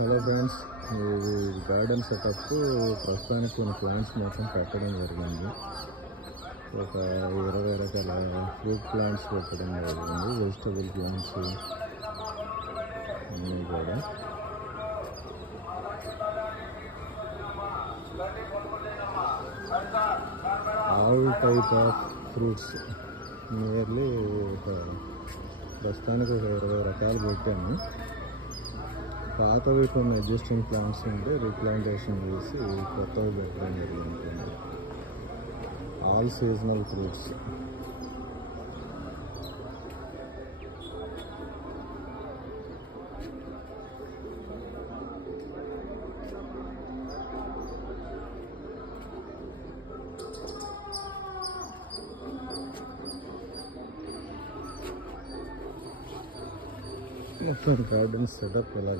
Hello friends, ఇది garden setup ప్రస్తుతానికి కొన్ని ప్లాంట్స్ మొత్తం పెట్టడం జరిగింది. ఒక 20 రకాల ఫ్రూట్ ప్లాంట్స్ పెట్టడం జరిగింది. వెజిటబుల్ ప్లాంట్స్ అన్నీ కూడా. All type of fruits nearly ప్రస్తుతానికి ఒక 20 రకాలు పెట్టాను. పాతవి కొన్ని ఎగ్జిస్టింగ్ ప్లాంట్స్ ఉంటే రీప్లాంటేషన్ చేసి కొత్తవి పెట్టడం జరిగింది. All seasonal fruits. మొత్తం గార్డెన్ సెటప్ ఇలా